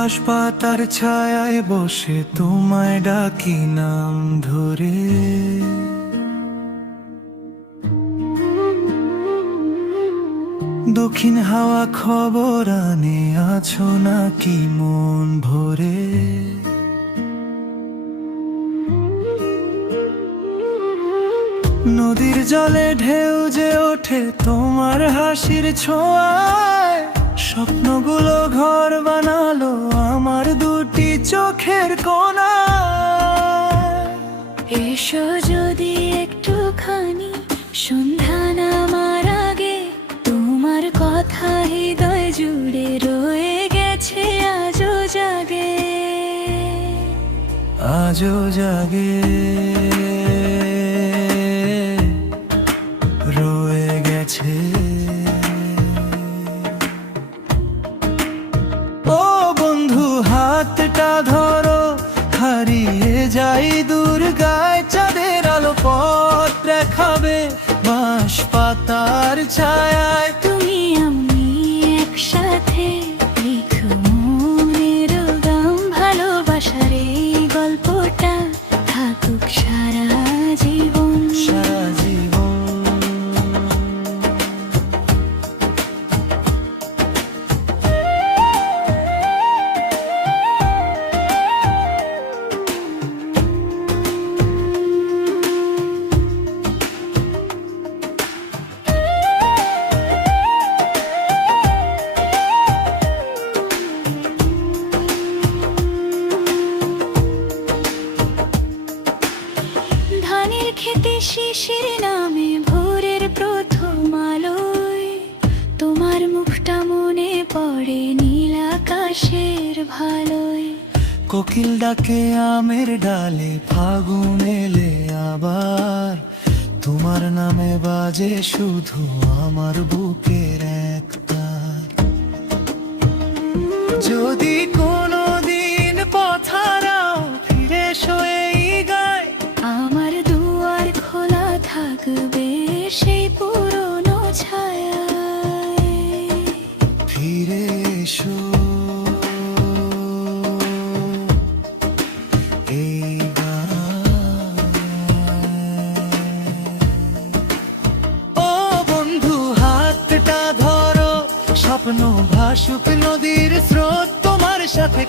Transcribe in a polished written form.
বাঁশপাতার ছায়ায় বসে তোমায় ডাকি নাম ধরে। দক্ষিণ হাওয়া খবর আনে আছো নাকি মন ভরে। নদীর জলে ঢেউ যে ওঠে তোমার হাসির ছোঁয়ায়, স্বপ্নগুলো ঘর বানালো আমার দুটি চোখের কোণায়। এসো যদি একটুখানি সন্ধ্যা নামার আগে, তোমার কথা হৃদয় জুড়ে রয়ে গেছে আজও জাগে, আজও জাগে রয়ে গেছে। ও বন্ধু হাতটা ধরো, হারিয়ে যাই দুর্গায়, চাঁদের আলো পথ দেখাবে বাঁশপাতার ছায়ায়। তুমি আমি একসাথে লিখো মনের গান, ভালোবাসার এই গল্পটা থাকুক সারা জীবন, সারা জীবন। ধানের খেতে শিশির নামে ভোরের প্রথম আলোয়, তোমার মুখটা মনে পড়ে নীল আকাশের ভালোয়। কোকিল ডাকে আমের ডালে, ফাগুন এলে আবার, তোমার নামে বাজে শুধু আমার বুকের এক তার। যদি কোনো দিন পথ হারাও, ফিরে এসো এই গায়, আমার দুয়ার খোলা থাকবে সেই পুরনো ছায়ায়। ফিরে এসো এই গায়। ও বন্ধু হাতটা ধরো, স্বপ্ন ভাসুক নদীর স্রোত তোমার সাথে